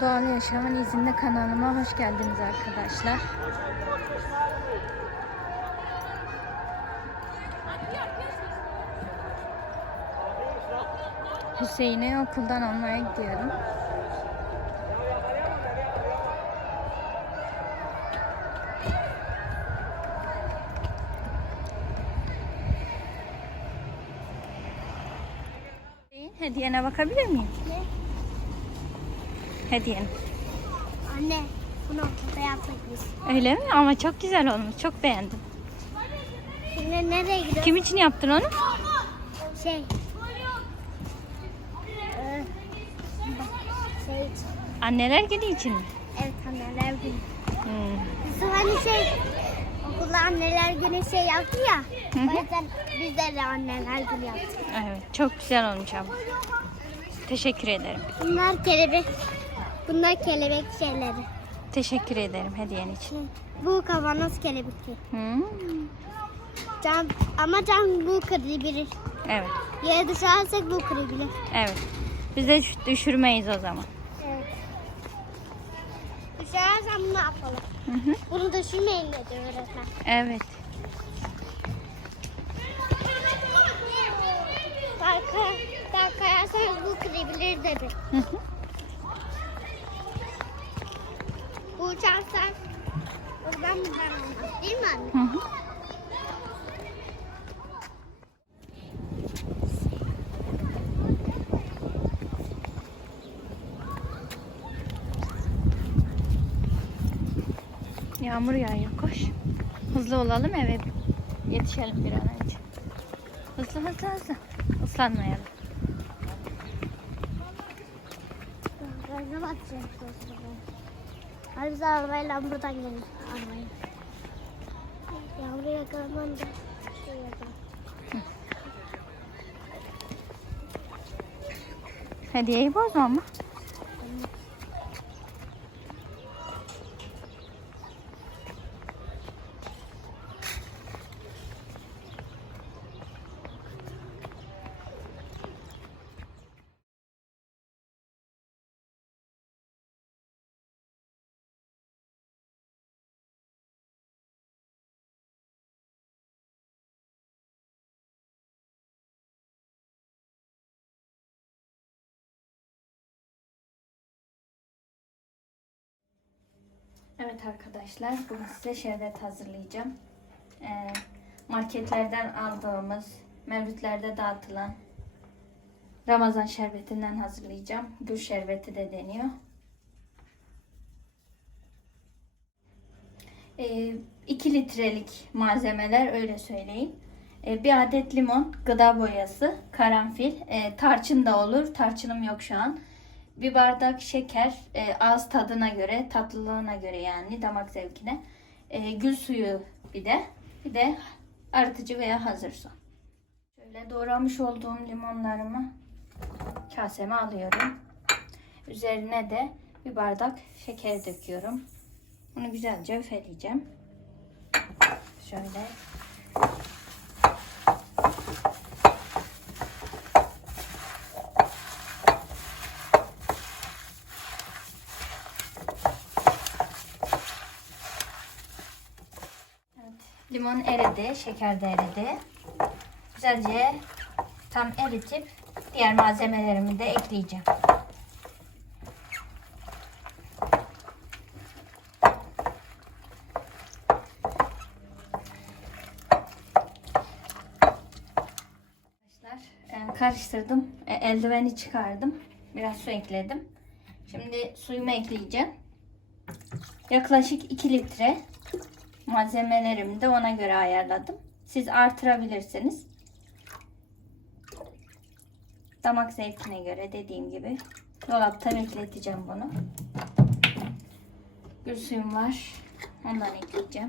Doğal Yaşamın izinde kanalıma hoş geldiniz arkadaşlar. Hüseyin'i okuldan almaya gidiyorum. Hediyene bakabilir miyim? Ne? Hediyen. Anne bunu okulda yaptık biz. Öyle mi? Ama çok güzel olmuş. Çok beğendim. Şimdi nereye gidiyoruz? Kim için yaptın onu? Şey. Ee, şey için. Anneler günü için mi? Evet anneler günü. Hmm. Bizim hani şey okulda anneler günü şey yaptı ya. Hı hı. O yüzden biz de, de anneler günü yaptık. Evet. Çok güzel olmuş ama. Teşekkür ederim. Bunlar kelebek. Bunlar kelebek şeyleri. Teşekkür ederim hediyen için. Bu kavanoz kelebekli. Hmm. Can, ama can bu kırabilir. Evet. Yere düşersek bu kırabilir. Evet. Biz de düş- düşürmeyiz o zaman. Evet. Düşersen bunu yapalım. Hı hı. Bunu düşürmeyin dedi öğretmen. Evet. Arka, daha kayarsanız bu kırabilir dedi. Hı hı. Bu uçarsa oradan buradan olmaz. Değil mi anne? Hı hı. Yağmur yağıyor koş. Hızlı olalım eve yetişelim bir an önce. Hızlı hızlı hızlı. Islanmayalım. Gaza batacağız. Hadi biz arabayla buradan gelin. Arabayla. Yavru yakalamam da. Şey. Hediyeyi bozma ama. Evet arkadaşlar bugün size şerbet hazırlayacağım. Ee, marketlerden aldığımız, mevlütlerde dağıtılan Ramazan şerbetinden hazırlayacağım. Gül şerbeti de deniyor. 2 litrelik malzemeler öyle söyleyeyim. Ee, bir adet limon, gıda boyası, karanfil, e, tarçın da olur. Tarçınım yok şu an. Bir bardak şeker, e, ağız tadına göre, tatlılığına göre yani damak zevkine. E, gül suyu bir de. Bir de arıtıcı veya hazır su. Şöyle doğramış olduğum limonlarımı kaseme alıyorum. Üzerine de bir bardak şeker döküyorum. Bunu güzelce üfeleyeceğim. Şöyle Evet, limon eridi, şeker de eridi. Güzelce tam eritip diğer malzemelerimi de ekleyeceğim. E, karıştırdım. E, Eldiveni çıkardım. Biraz su ekledim. Şimdi suyumu ekleyeceğim. Yaklaşık 2 litre malzemelerimi de ona göre ayarladım. Siz artırabilirsiniz. Damak zevkine göre dediğim gibi dolapta bekleteceğim bunu. Gül suyum var. Ondan ekleyeceğim.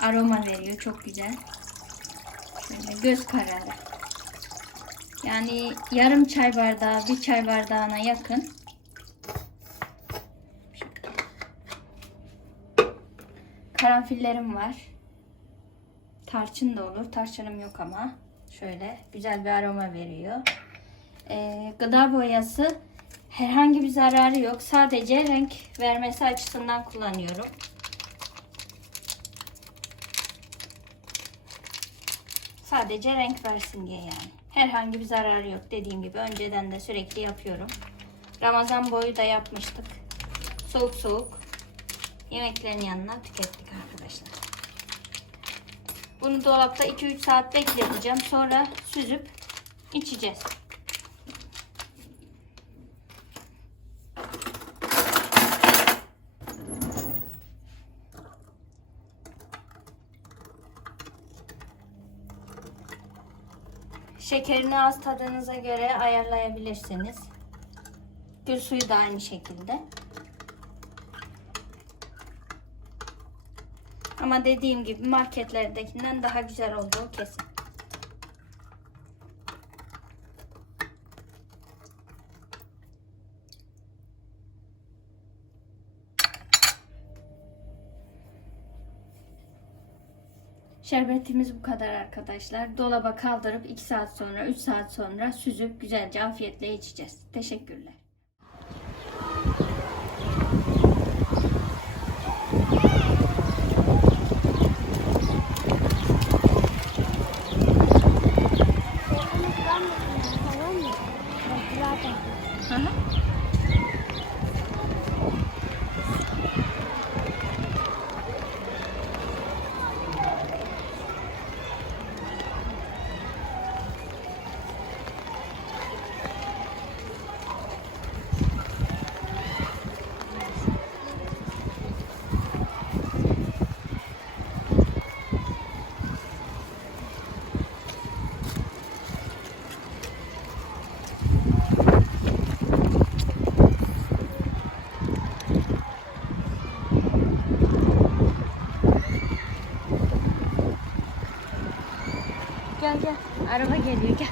Aroma veriyor. Çok güzel. Şöyle göz kararı. Yani yarım çay bardağı, bir çay bardağına yakın Karanfillerim var. Tarçın da olur. Tarçınım yok ama. Şöyle güzel bir aroma veriyor. Ee, gıda boyası Herhangi bir zararı yok. Sadece renk vermesi açısından kullanıyorum. Sadece renk versin diye yani. Herhangi bir zararı yok. Dediğim gibi önceden de sürekli yapıyorum. Ramazan boyu da yapmıştık. Soğuk soğuk yemeklerin yanına tükettik arkadaşlar. Bunu dolapta 2-3 saat bekleteceğim. Sonra süzüp içeceğiz. Şekerini az tadınıza göre ayarlayabilirsiniz. Gül suyu da aynı şekilde. Ama dediğim gibi marketlerdekinden daha güzel olduğu kesin. Şerbetimiz bu kadar arkadaşlar. Dolaba kaldırıp 2 saat sonra 3 saat sonra süzüp güzelce afiyetle içeceğiz. Teşekkürler. you guys.